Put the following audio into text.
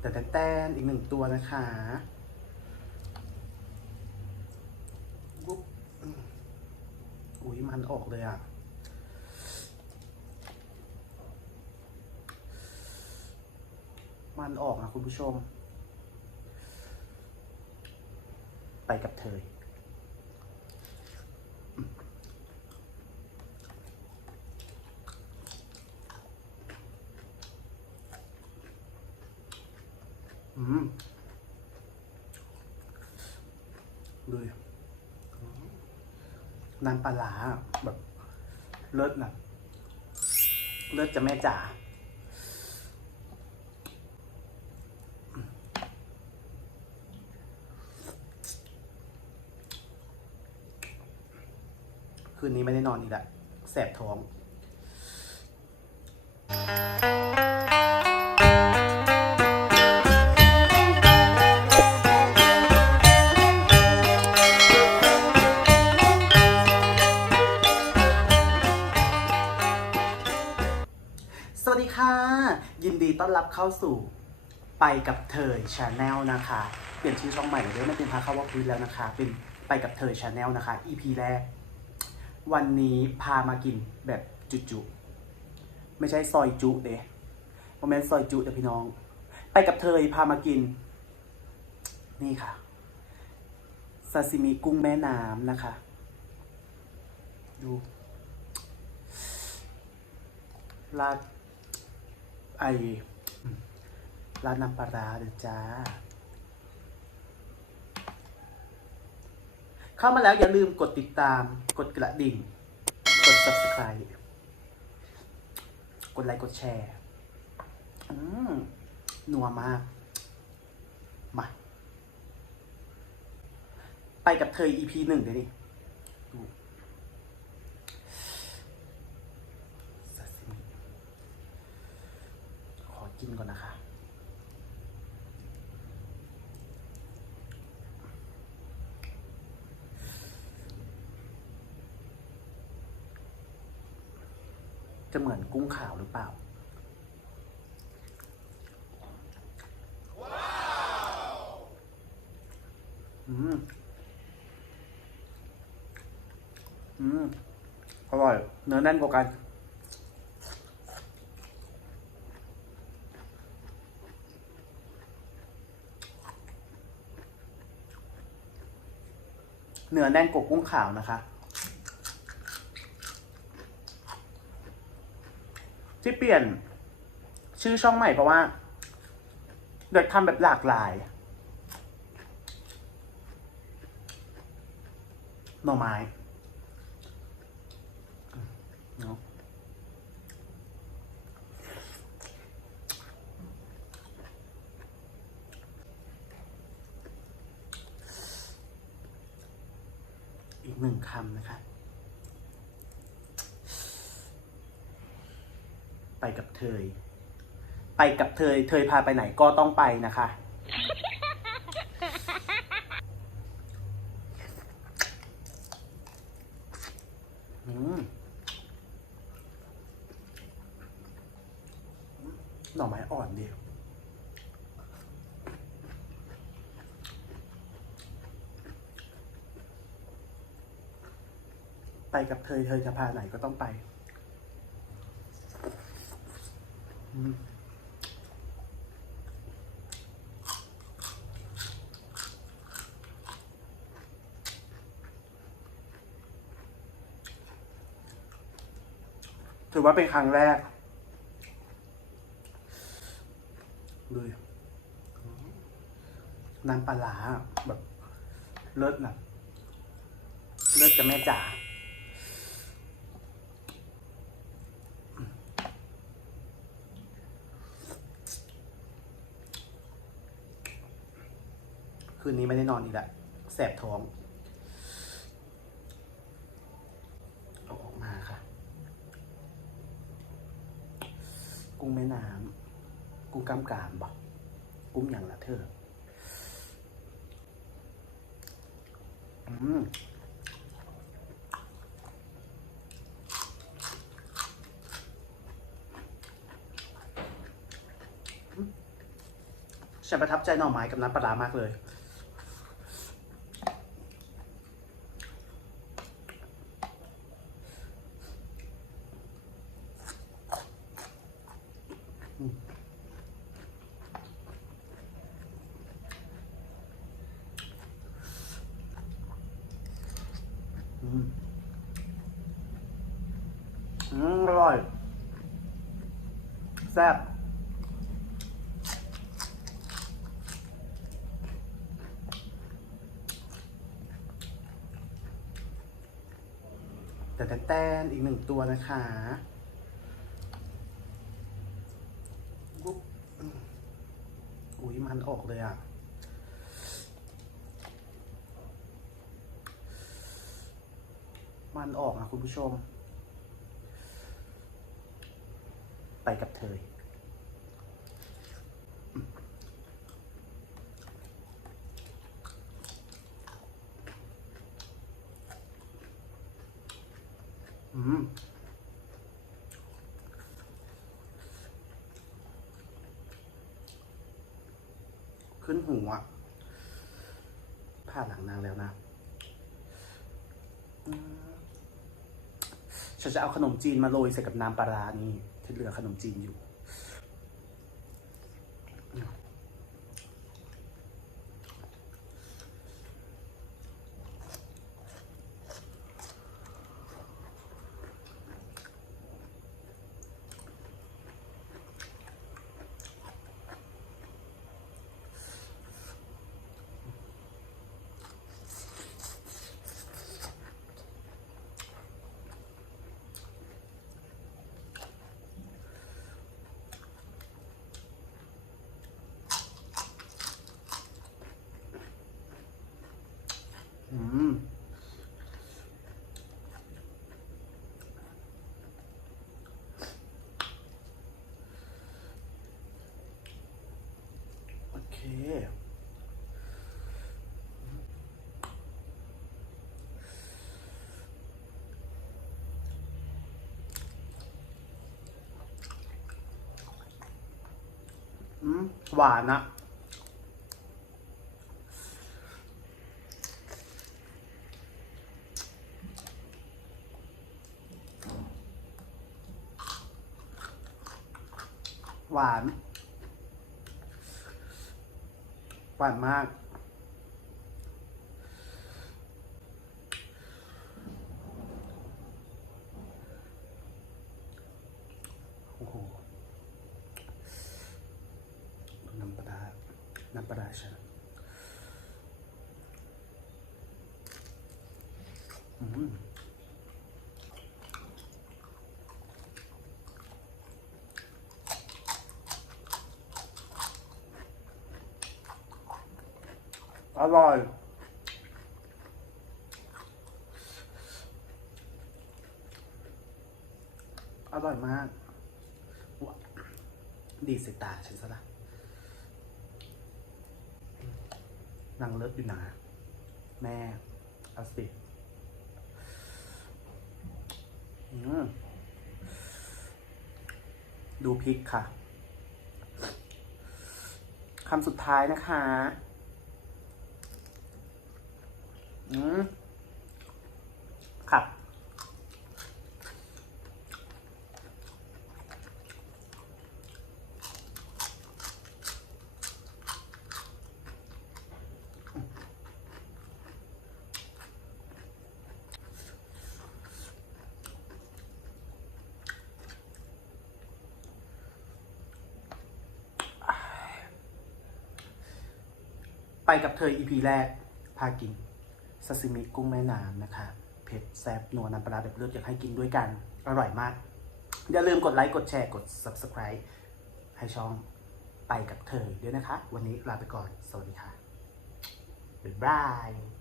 แต่แต่แตนอีกหนึ่งตัวนะคะปุ๊บอืมอุ้ยมันออกเลยอะ มันออกนะคุณผู้ชม ไปกับเธอม ดูน้ำปลาร้าแบบเลิศนะเลิศจะแม่จ๋าคืนนี้ไม่ได้นอนอีกแล้วแสบท้อง ค่ะ ยินดีต้อนรับเข้าสู่ไปกับเธอชาแนลนะคะ เปลี่ยนชื่อช่องใหม่เลยไม่เป็นพาเข้าว่าพื้นแล้วนะคะ เป็นไปกับเธอชาแนลนะคะ EP แรก วันนี้พามากินแบบจุๆไม่ใช่ซอยจุเด้โมเมนต์ซอยจุเด้อพี่น้อง ไปกับเธอพามากิน นี่ค่ะซาซิมิกุ้งแม่น้ำนะคะ ดู ราด ไอร้านน้ำปลาร้าเด้อจ้า เข้ามาแล้วอย่าลืมกดติดตาม กดกระดิ่ง กด subscribe กดไลค์กดแชร์นัวมาก มา ไปกับเธอ EP หนึ่งเดี๋ยวนี้ดูซาซิมิ ขอกินก่อนนะคะ จะเหมือนกุ้งขาวหรือเปล่า อืม อืม อร่อย เนื้อแน่นกว่ากัน เนื้อแน่นกว่ากุ้งขาวนะคะ ที่เปลี่ยนชื่อช่องใหม่เพราะว่าเด็กทำแบบหลากหลาย หน่อไม้อีกหนึ่งคำนะคะ ไปกับเธอไปกับเธอเธอพาไปไหนก็ต้องไปนะคะอืมหน่อไม้อ่อนดีไปกับเธอเธอจะพาไหนก็ต้องไป อืม ถือว่าเป็นครั้งแรกดูดิน้ำปลาร้าแบบเลิศนะเลิศจะแม่จ๋า คืนนี้ไม่ได้นอนอีกแล้วแสบท้องเอาออกมาค่ะ กุ้งแม่น้ำกุ้งกล้ามกรามบอกกุ้งอย่างละเธออืมฉันประทับใจหน่อไม้กับน้ำปลาร้ามากเลย อืมอร่อย แซ่บแต่แตนอีกหนึ่งตัวนะคะอุ๊บอุ้ยมันออกเลยอะ มันออกนะคุณผู้ชม ไปกับเธอ อืมขึ้นหัวผ่าหลังนางแล้วนะฉันจะเอาขนมจีนมาโรยใส่กับน้ำปลาร้านี่ ที่เหลือขนมจีนอยู่ หวานนะหวาน หวานมาก โอ้โห น้ำปลา น้ำปลาร้าฉันอืม ร่อย อร่อยมาก ดีสิตาฉันซะละนางเลิศอยู่นะแม่เอาสิดูพริกค่ะคำสุดท้ายนะคะ อืมค่ะไปกับเธอ EP แรก พากิน ซาซิมิกุ้งแม่น้ำนะคะ เผ็ดแซ่บนัวน้ำปลาร้าแบบเลือดอยากให้กินด้วยกัน อร่อยมาก อย่าลืมกดไลค์ กดแชร์ กด Subscribe ให้ช่องไปกับเธอด้วยนะคะ วันนี้ลาไปก่อน สวัสดีค่ะบ๊ายบาย